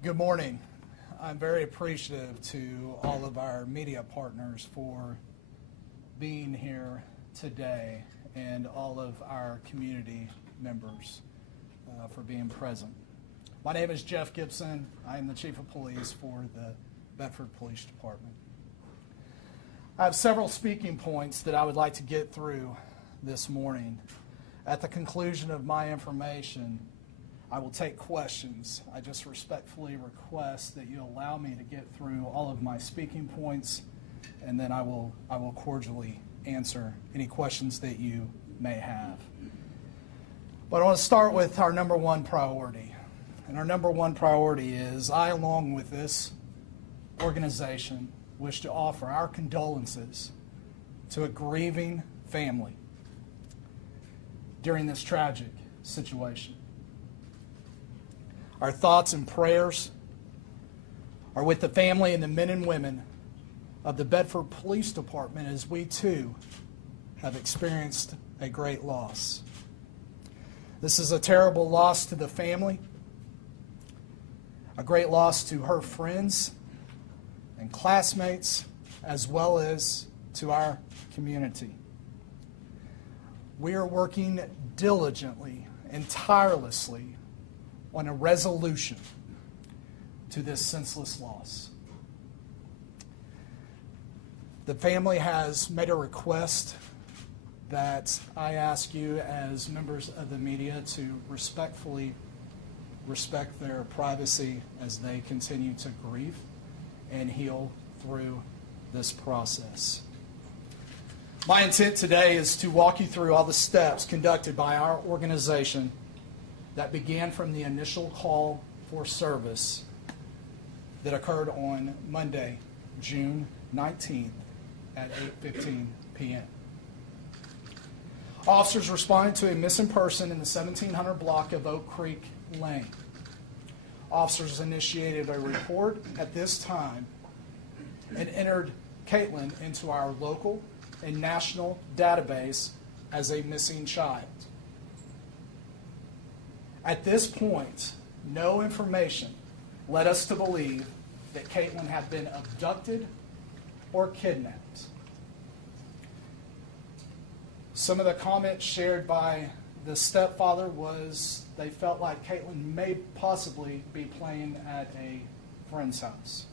Good morning. I'm very appreciative to all of our media partners for being here today and all of our community members for being present. My name is Jeff Gibson. I am the Chief of Police for the Bedford Police Department. I have several speaking points that I would like to get through this morning. At the conclusion of my information, I will take questions. I just respectfully request that you allow me to get through all of my speaking points, and then I will cordially answer any questions that you may have. But I want to start with our number one priority. And our number one priority is I, along with this organization, wish to offer our condolences to a grieving family during this tragic situation. Our thoughts and prayers are with the family and the men and women of the Bedford Police Department as we too have experienced a great loss. This is a terrible loss to the family, a great loss to her friends and classmates, as well as to our community. We are working diligently and tirelessly on a resolution to this senseless loss. The family has made a request that I ask you as members of the media to respectfully respect their privacy as they continue to grieve and heal through this process. My intent today is to walk you through all the steps conducted by our organization that began from the initial call for service that occurred on Monday, June 19th at 8:15 p.m. Officers responded to a missing person in the 1700 block of Oak Creek Lane. Officers initiated a report at this time and entered Kaytlynn into our local and national database as a missing child. At this point, no information led us to believe that Kaytlynn had been abducted or kidnapped. Some of the comments shared by the stepfather was they felt like Kaytlynn may possibly be playing at a friend's house.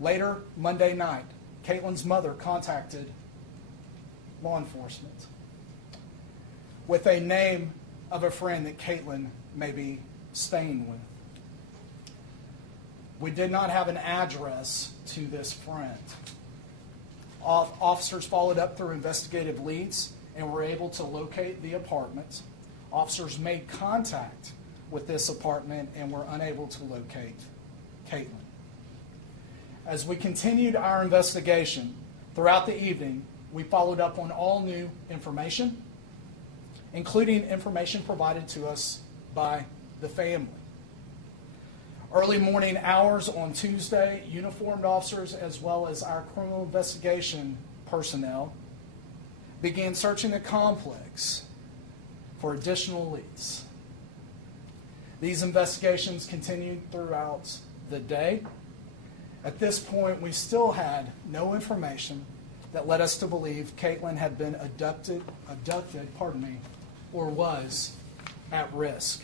Later, Monday night, Kaytlynn's mother contacted law enforcement with a name of a friend that Kaytlynn may be staying with. We did not have an address to this friend. Officers followed up through investigative leads and were able to locate the apartment. Officers made contact with this apartment and were unable to locate Kaytlynn. As we continued our investigation throughout the evening, we followed up on all new information, including information provided to us by the family. Early morning hours on Tuesday, uniformed officers as well as our criminal investigation personnel began searching the complex for additional leads. These investigations continued throughout the day. At this point, we still had no information that led us to believe Kaytlynn had been abducted, or was at risk.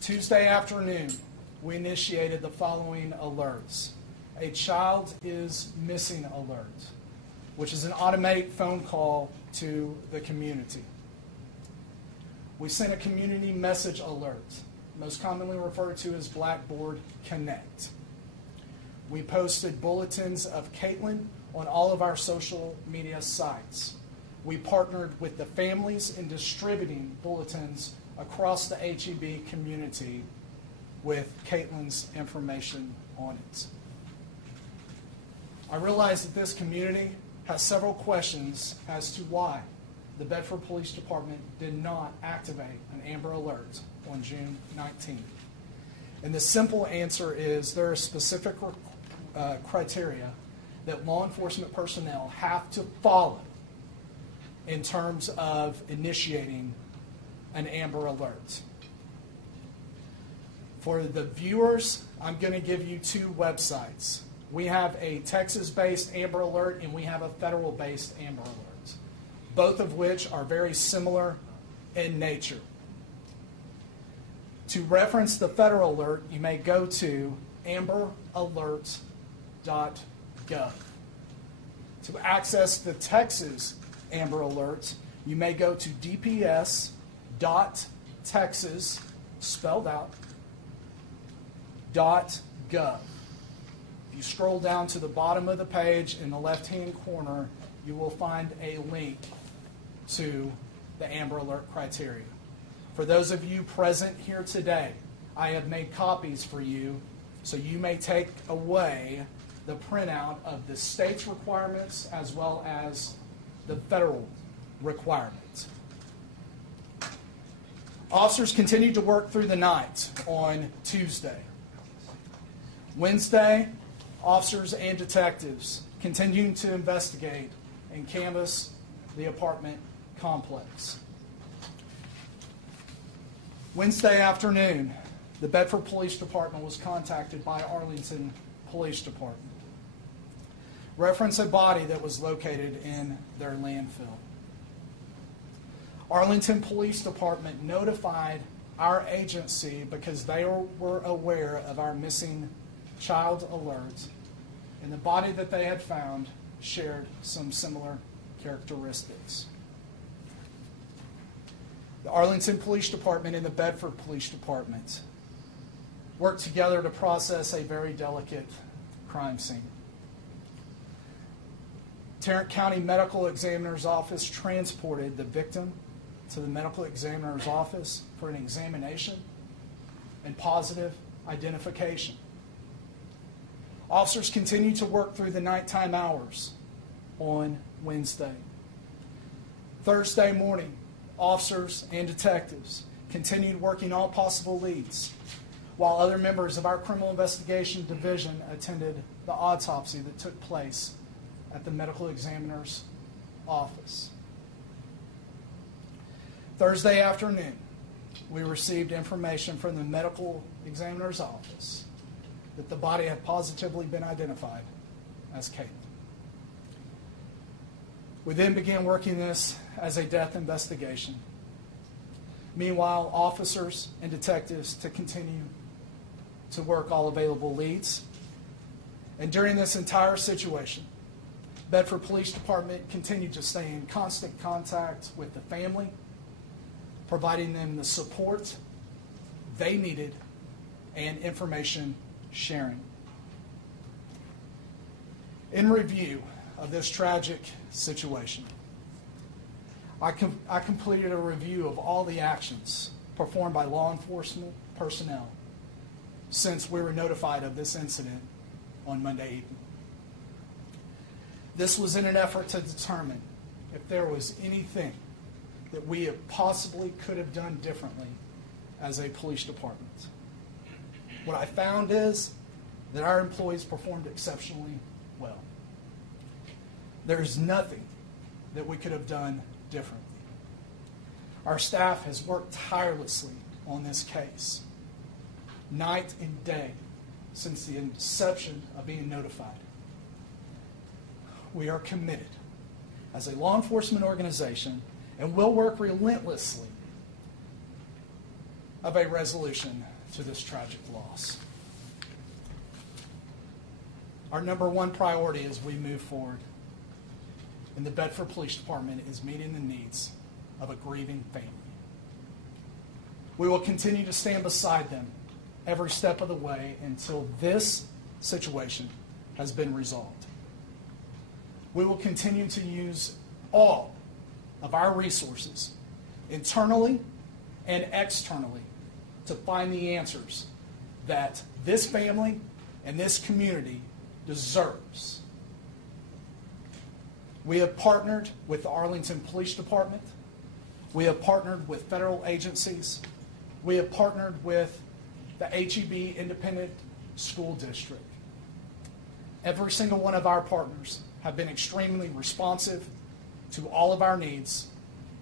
Tuesday afternoon, we initiated the following alerts. A child is missing alert, which is an automatic phone call to the community. We sent a community message alert, most commonly referred to as Blackboard Connect. We posted bulletins of Kaytlynn on all of our social media sites. We partnered with the families in distributing bulletins across the HEB community with Kaytlynn's information on it. I realize that this community has several questions as to why the Bedford Police Department did not activate an Amber Alert on June 19th. And the simple answer is there are specific criteria that law enforcement personnel have to follow in terms of initiating an Amber Alert. For the viewers, I'm going to give you two websites. We have a Texas-based Amber Alert and we have a federal-based Amber Alert, both of which are very similar in nature. To reference the federal alert, you may go to amberalert.gov. To access the Texas Amber Alerts, you may go to dps.texas, spelled out, .gov. If you scroll down to the bottom of the page in the left-hand corner, you will find a link to the Amber Alert criteria. For those of you present here today, I have made copies for you so you may take away the printout of the state's requirements as well as the federal requirements. Officers continued to work through the night on Tuesday. Wednesday, officers and detectives continuing to investigate and canvass the apartment complex. Wednesday afternoon, the Bedford Police Department was contacted by Arlington Police Department. Reference a body that was located in their landfill. Arlington Police Department notified our agency because they were aware of our missing child alert, and the body that they had found shared some similar characteristics. The Arlington Police Department and the Bedford Police Department worked together to process a very delicate crime scene. Tarrant County Medical Examiner's Office transported the victim to the medical examiner's office for an examination and positive identification. Officers continued to work through the nighttime hours on Wednesday. Thursday morning, officers and detectives continued working all possible leads, while other members of our Criminal Investigation Division attended the autopsy that took place at the medical examiner's office. Thursday afternoon, we received information from the medical examiner's office that the body had positively been identified as Kaytlynn. We then began working this as a death investigation. Meanwhile, officers and detectives to continue to work all available leads. And during this entire situation, Bedford Police Department continued to stay in constant contact with the family, providing them the support they needed and information sharing. In review of this tragic situation, I completed a review of all the actions performed by law enforcement personnel since we were notified of this incident on Monday evening. This was in an effort to determine if there was anything that we possibly could have done differently as a police department. What I found is that our employees performed exceptionally well. There's nothing that we could have done differently. Our staff has worked tirelessly on this case, night and day, since the inception of being notified. We are committed as a law enforcement organization and will work relentlessly of a resolution to this tragic loss. Our number one priority as we move forward in the Bedford Police Department is meeting the needs of a grieving family. We will continue to stand beside them every step of the way until this situation has been resolved. We will continue to use all of our resources, internally and externally, to find the answers that this family and this community deserves. We have partnered with the Arlington Police Department. We have partnered with federal agencies. We have partnered with the HEB Independent School District. Every single one of our partners have been extremely responsive to all of our needs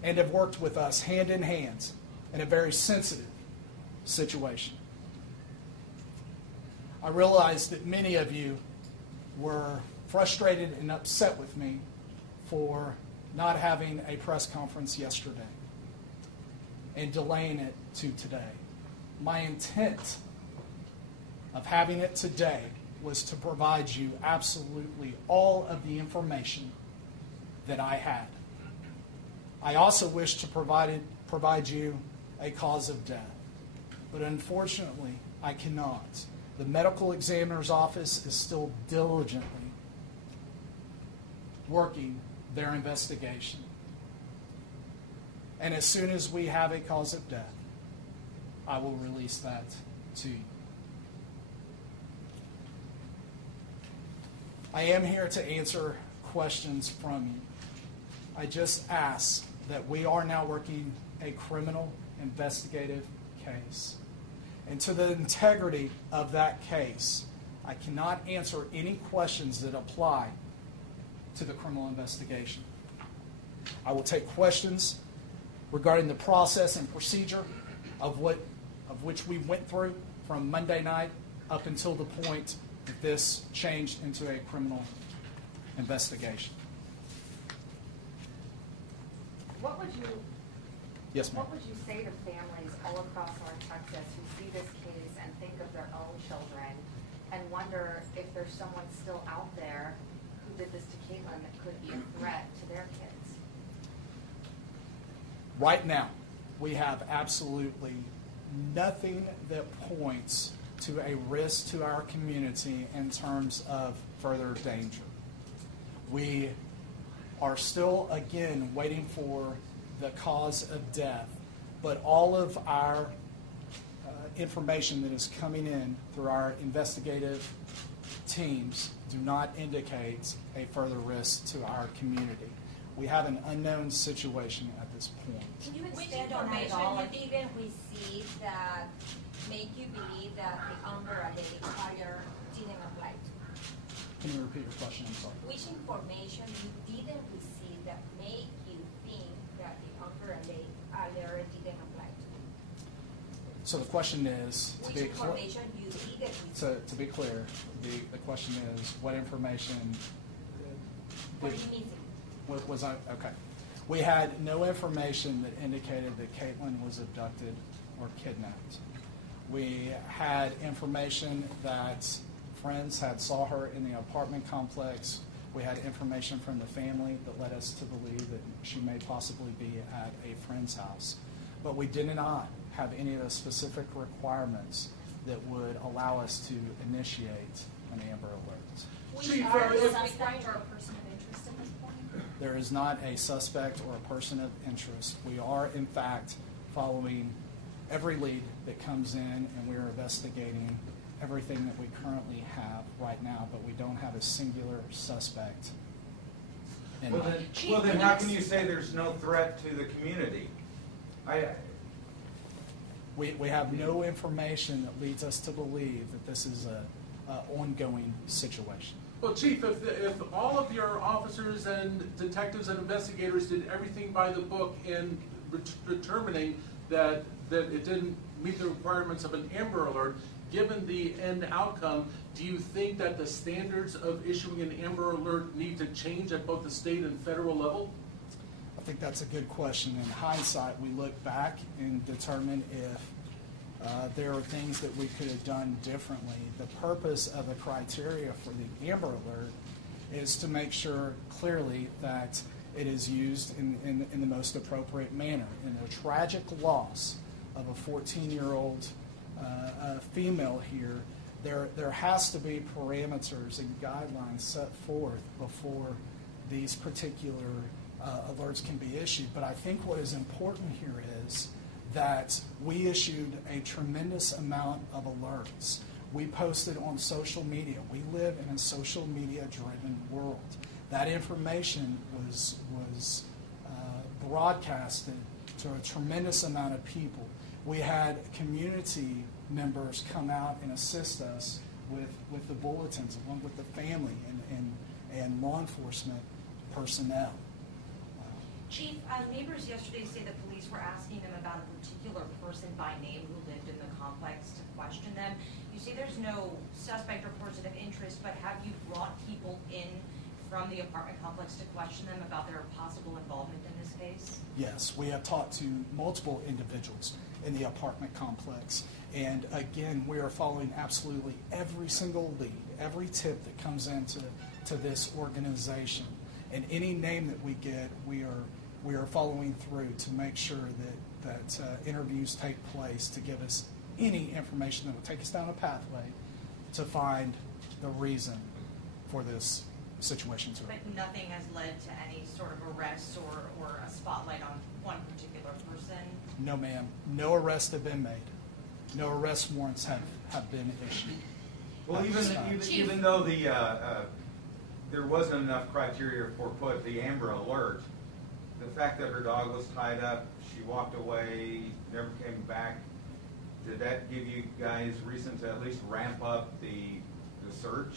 and have worked with us hand in hand in a very sensitive situation. I realize that many of you were frustrated and upset with me for not having a press conference yesterday and delaying it to today. My intent of having it today was to provide you absolutely all of the information that I had. I also wish to provide you a cause of death, but unfortunately, I cannot. The medical examiner's office is still diligently working their investigation. And as soon as we have a cause of death, I will release that to you. I am here to answer questions from you. I just ask that we are now working a criminal investigative case. And to the integrity of that case, I cannot answer any questions that apply to the criminal investigation. I will take questions regarding the process and procedure of which we went through from Monday night up until the point that this changed into a criminal investigation. What would you Yes, ma'am. What would you say to families all across North Texas who see this case and think of their own children and wonder if there's someone still out there who did this to Kaytlynn that could be a threat to their kids? Right now, we have absolutely nothing that points to a risk to our community in terms of further danger. We are still, again, waiting for the cause of death, but all of our information that is coming in through our investigative teams do not indicate a further risk to our community. We have an unknown situation at this point. Can you expand on that at all? Which information you didn't receive that make you believe that the umbrella fire didn't apply to? Can you repeat your question? I'm sorry. Which information you didn't receive that make you think that the umbrella didn't apply to? So the question is, which information you didn't receive? to be clear, the question is, what information What are you missing? was I, okay. We had no information that indicated that Kaytlynn was abducted or kidnapped. We had information that friends had saw her in the apartment complex. We had information from the family that led us to believe that she may possibly be at a friend's house. But we did not have any of the specific requirements that would allow us to initiate an Amber Alert. Which are a suspect or a person of interest at this point? There is not a suspect or a person of interest. We are, in fact, following every lead that comes in, and we are investigating everything that we currently have right now, but we don't have a singular suspect. Well, then how can you say there's no threat to the community? We have no information that leads us to believe that this is an ongoing situation. Well, Chief, if all of your officers and detectives and investigators did everything by the book in determining that it didn't meet the requirements of an Amber Alert, given the end outcome, do you think that the standards of issuing an Amber Alert need to change at both the state and federal level? I think that's a good question. In hindsight, we look back and determine if there are things that we could have done differently. The purpose of the criteria for the Amber Alert is to make sure clearly that it is used in the most appropriate manner. In the tragic loss of a 14-year-old female here, there has to be parameters and guidelines set forth before these particular alerts can be issued. But I think what is important here is that we issued a tremendous amount of alerts. We posted on social media. We live in a social media-driven world. That information was broadcasted to a tremendous amount of people. We had community members come out and assist us with the bulletins, along with the family and law enforcement personnel. Chief, neighbors yesterday say the police were asking them about a particular person by name who lived in the complex to question them. You say there's no suspect or person of interest, but have you brought people in from the apartment complex to question them about their possible involvement in this case? Yes, we have talked to multiple individuals in the apartment complex. And again, we are following absolutely every single lead, every tip that comes into this organization. And any name that we get, we are following through to make sure that interviews take place to give us any information that will take us down a pathway to find the reason for this situation. But nothing has led to any sort of arrests or a spotlight on one particular person? No, ma'am. No arrests have been made. No arrest warrants have been issued. Well, even though there wasn't enough criteria for the Amber Alert, the fact that her dog was tied up, she walked away, never came back, did that give you guys reason to at least ramp up the search?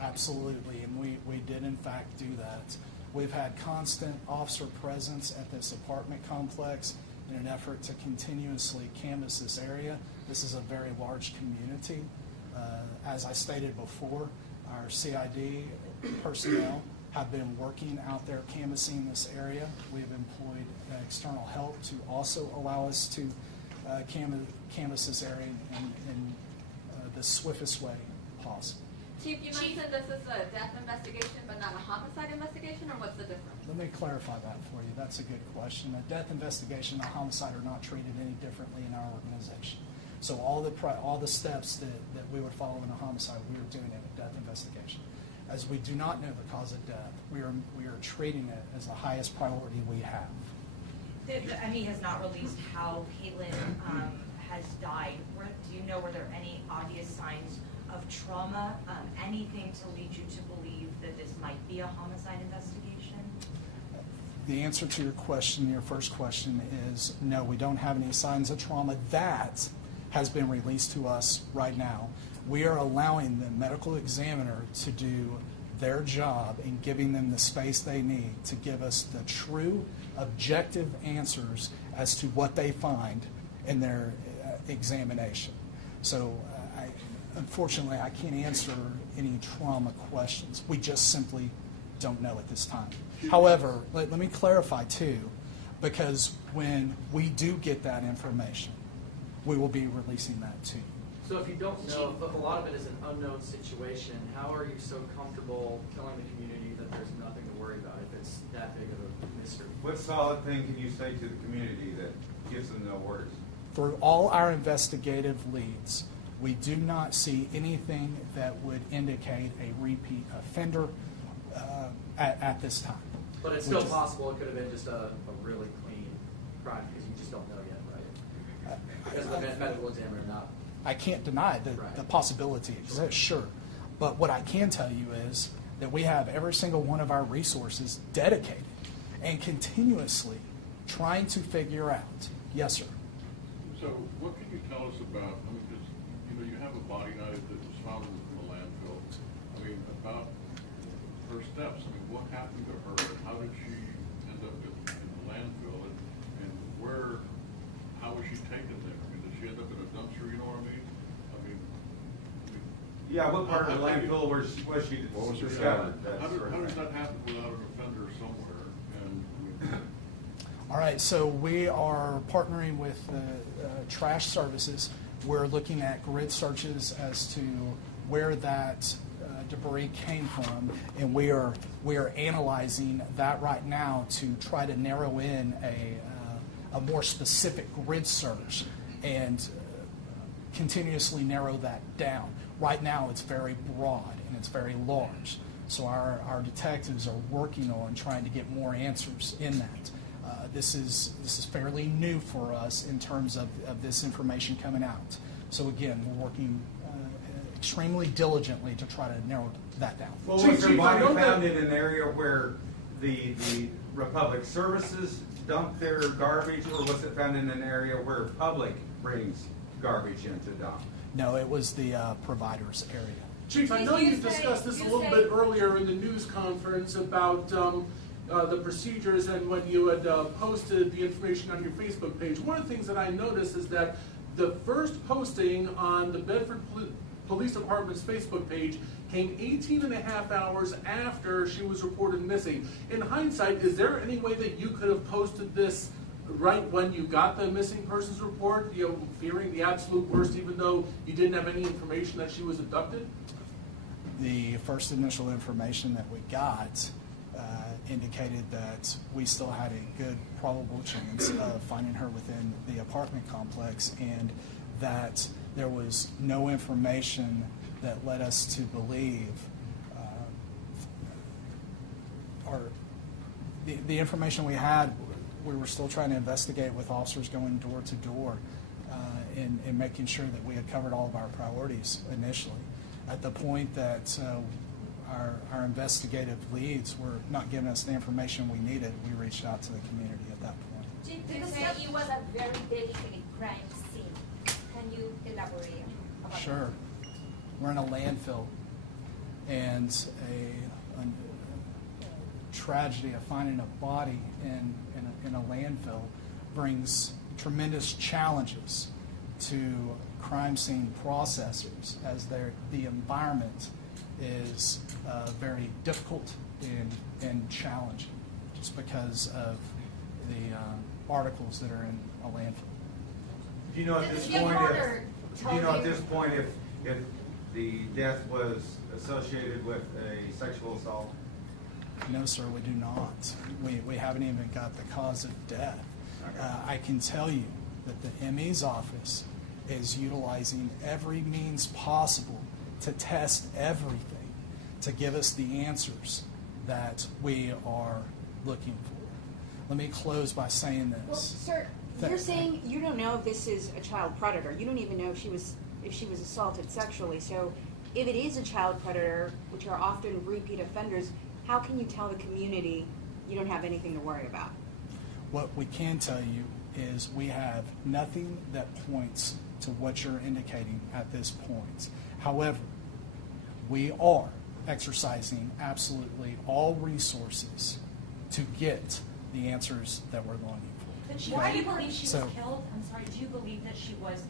Absolutely, and we did in fact do that. We've had constant officer presence at this apartment complex in an effort to continuously canvass this area. This is a very large community. As I stated before, our CID personnel have been working out there canvassing this area. We've employed external help to also allow us to canvass this area in the swiftest way possible. Chief, you mentioned this is a death investigation but not a homicide investigation, or what's the difference? Let me clarify that for you. That's a good question. A death investigation and a homicide are not treated any differently in our organization. So all the steps that we would follow in a homicide, we are doing in a death investigation. As we do not know the cause of death, we are treating it as the highest priority we have. The ME has not released how Kaytlynn has died. Do you know, were there any obvious signs of trauma, anything to lead you to believe that this might be a homicide investigation? The answer to your question, your first question, is no, we don't have any signs of trauma. That has been released to us right now. We are allowing the medical examiner to do their job in giving them the space they need to give us the true, objective answers as to what they find in their examination. So unfortunately, I can't answer any trauma questions. We just simply don't know at this time. However, let me clarify too, because when we do get that information, we will be releasing that too. So if you don't know, if a lot of it is an unknown situation, how are you so comfortable telling the community that there's nothing to worry about if it's that big of a mystery? What solid thing can you say to the community that gives them no worries? Through all our investigative leads, we do not see anything that would indicate a repeat offender at this time. But it's still possible it could have been just a really clean crime because you just don't know yet, right? Because the medical examiner not. I can't deny the possibility exists, sure. But what I can tell you is that we have every single one of our resources dedicated and continuously trying to figure out. Yes, sir. So what can you tell us about, I mean, because you have a body knife that was found in the landfill. I mean, about her steps. I mean, what happened to her? How did she end up in the landfill? And how was she taken there? I mean, did she end up in a dumpster, you know what I mean? Yeah, what part of the landfill was she discovered? How does that happen without an offender somewhere? All right, so we are partnering with trash services. We're looking at grid searches as to where that debris came from, and we are analyzing that right now to try to narrow in a more specific grid search and continuously narrow that down. Right now it's very broad and it's very large. So our detectives are working on trying to get more answers in that. This is fairly new for us in terms of this information coming out. So again, we're working extremely diligently to try to narrow that down. Well, was her body found in an area where the Republic Services dump their garbage, or was it found in an area where public brings garbage into dump? No, it was the provider's area. Chief, I know you discussed this a little bit earlier in the news conference about the procedures and when you had posted the information on your Facebook page. One of the things that I noticed is that the first posting on the Bedford Police Department's Facebook page came 18 and a half hours after she was reported missing. In hindsight, is there any way that you could have posted this right when you got the missing persons report, fearing the absolute worst, even though you didn't have any information that she was abducted? The first initial information that we got indicated that we still had a good probable chance of finding her within the apartment complex, and that there was no information that led us to believe, or the information we had, we were still trying to investigate with officers going door to door and making sure that we had covered all of our priorities initially. At the point that our investigative leads were not giving us the information we needed, we reached out to the community at that point. Chief, you say it was a very delicate crime scene. Can you elaborate about Sure. We're in a landfill, and a tragedy of finding a body in a landfill brings tremendous challenges to crime scene processors, as the environment is very difficult and challenging, just because of the articles that are in a landfill. Do you know at this point if the death was associated with a sexual assault? No, sir, we do not. We haven't even got the cause of death. Okay. I can tell you that the ME's office is utilizing every means possible to test everything to give us the answers that we are looking for. Let me close by saying this. Well, sir, you're saying you don't know if this is a child predator. You don't even know if she was assaulted sexually. So if it is a child predator, which are often repeat offenders, how can you tell the community you don't have anything to worry about? What we can tell you is we have nothing that points to what you're indicating at this point. However, we are exercising absolutely all resources to get the answers that we're longing for. But why do you believe she was So- killed? I'm sorry, do you believe that she was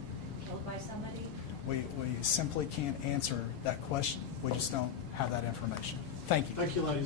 killed by somebody? We simply can't answer that question. We just don't have that information. Thank you. Thank you, ladies.